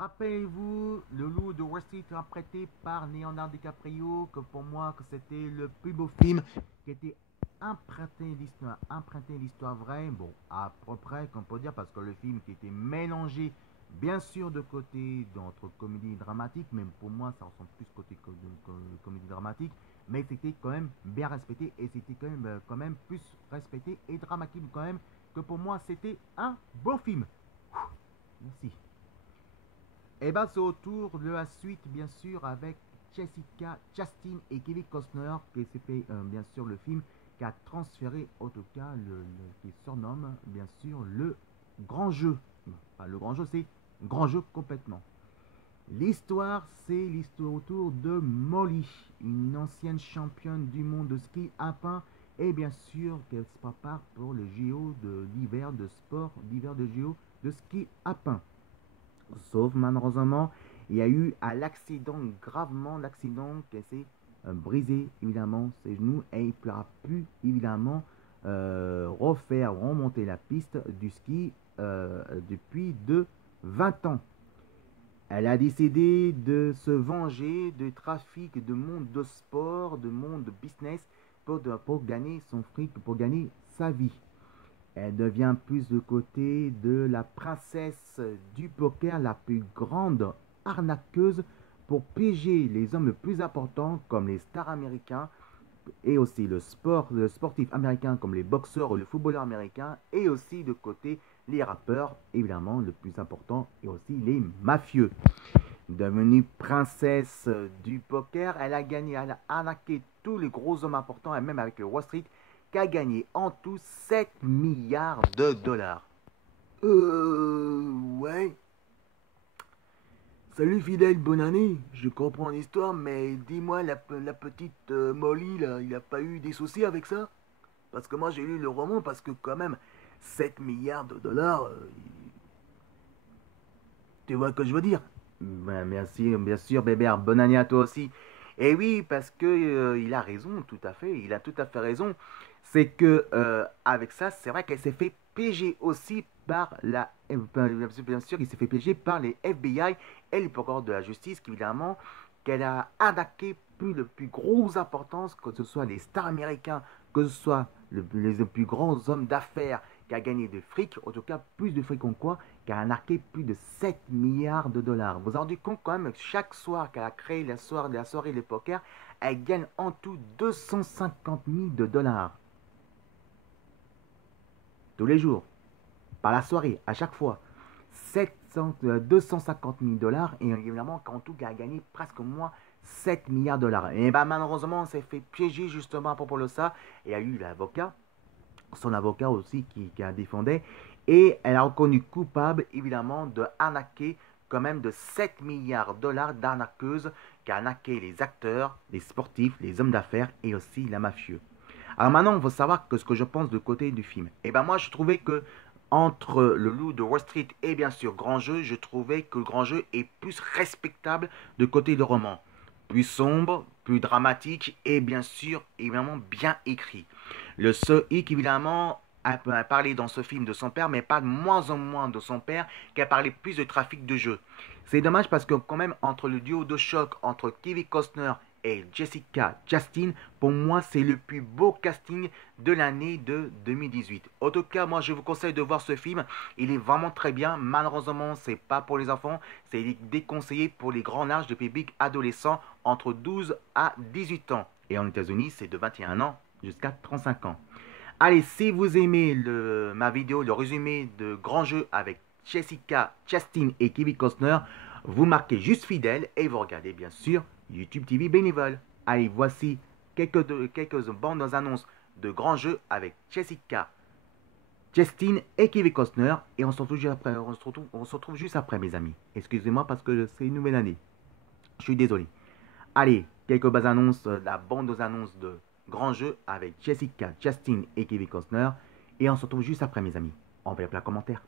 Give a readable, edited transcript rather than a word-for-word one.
Rappelez-vous, le loup de Wall Street interprété par Leonardo DiCaprio, que pour moi que c'était le plus beau film qui était emprunté l'histoire vraie, bon à peu près qu'on peut dire parce que le film qui était mélangé bien sûr de côté d'entre comédie dramatique, même pour moi ça ressemble plus côté comédie dramatique, mais c'était quand même bien respecté et c'était quand même plus respecté et dramatique quand même que pour moi c'était un beau film. Merci. Et bien, c'est au tour de la suite, bien sûr, avec Jessica Chastain et Kevin Costner, qui s'est fait, bien sûr, le film, qui a transféré, en tout cas, qui surnomme, bien sûr, le grand jeu. Enfin, le grand jeu, c'est grand jeu complètement. L'histoire, c'est l'histoire autour de Molly, une ancienne championne du monde de ski alpin, et bien sûr, qu'elle se prépare pour le JO de l'hiver de sport, l'hiver de JO de ski alpin. Sauf malheureusement, il y a eu à l'accident, gravement l'accident, qui s'est brisé évidemment ses genoux et il ne pourra plus évidemment remonter la piste du ski depuis de 20 ans. Elle a décidé de se venger du trafic de monde de sport, de monde de business pour gagner son fric, pour gagner sa vie. Elle devient plus de côté de la princesse du poker, la plus grande arnaqueuse pour piéger les hommes les plus importants comme les stars américains et aussi le sportif américain comme les boxeurs ou le footballeur américain et aussi de côté les rappeurs, évidemment le plus important et aussi les mafieux. Devenue princesse du poker, elle a gagné, elle a arnaqué tous les gros hommes importants et même avec le Wall Street qui a gagné en tout 7 milliards de dollars. Ouais. Salut fidèle, bonne année. Je comprends l'histoire, mais dis-moi, la petite Molly, là, il a pas eu des soucis avec ça? Parce que moi j'ai lu le roman, parce que quand même, 7 milliards de dollars, tu vois ce que je veux dire? Ben, merci, bien sûr, bébé, bonne année à toi aussi. Et oui, parce que il a raison, tout à fait, il a tout à fait raison. C'est que avec ça, c'est vrai qu'elle s'est fait piéger aussi par bien sûr, il s'est fait piéger par les FBI et les procureurs de la justice, évidemment, qu'elle a arnaqué le plus gros importance, que ce soit les stars américains, que ce soit les plus grands hommes d'affaires, qui a gagné de fric, en tout cas plus de fric en quoi, qui a arnaqué plus de 7 milliards de dollars. Vous vous rendez compte quand même que chaque soir qu'elle a créé la soirée de poker, elle gagne en tout 250 000 de dollars. Tous les jours, par la soirée, à chaque fois. 250 000 dollars et évidemment qu'en tout, elle a gagné presque au moins 7 milliards de dollars. Et ben malheureusement, on s'est fait piéger justement à propos de ça. Et il y a eu l'avocat, son avocat aussi qui a défendu. Et elle a reconnu coupable, évidemment, de arnaquer quand même de 7 milliards de dollars d'arnaqueuse qui a arnaqué les acteurs, les sportifs, les hommes d'affaires et aussi la mafieux. Alors maintenant, il faut savoir que ce que je pense de côté du film. Et ben moi, je trouvais que entre le loup de Wall Street et bien sûr Grand Jeu, je trouvais que le Grand Jeu est plus respectable de côté de roman. Plus sombre, plus dramatique et bien sûr, évidemment, bien écrit. Le seul hic, évidemment, a parlé dans ce film de son père, mais pas de moins en moins de son père, qui a parlé plus de trafic de jeux. C'est dommage parce que quand même, entre le duo de choc entre Kevin Costner et Jessica Chastain, pour moi, c'est le plus beau casting de l'année de 2018. En tout cas, moi, je vous conseille de voir ce film. Il est vraiment très bien. Malheureusement, c'est pas pour les enfants. C'est déconseillé pour les grands âges de public adolescents entre 12 à 18 ans. Et en États-Unis, c'est de 21 ans jusqu'à 35 ans. Allez, si vous aimez ma vidéo, le résumé de Grand Jeu avec Jessica Chastain et Kevin Costner, vous marquez juste fidèle et vous regardez bien sûr YouTube TV bénévole. Allez, voici quelques bandes annonces de Grand Jeu avec Jessica Chastain et Kevin Costner et on se retrouve juste après, on se retrouve juste après mes amis. Excusez-moi parce que c'est une nouvelle année. Je suis désolé. Allez, quelques bases annonces, la bande aux annonces de Grand Jeu avec Jessica Chastain et Kevin Costner. Et on se retrouve juste après, mes amis. Envoyez plein de commentaires.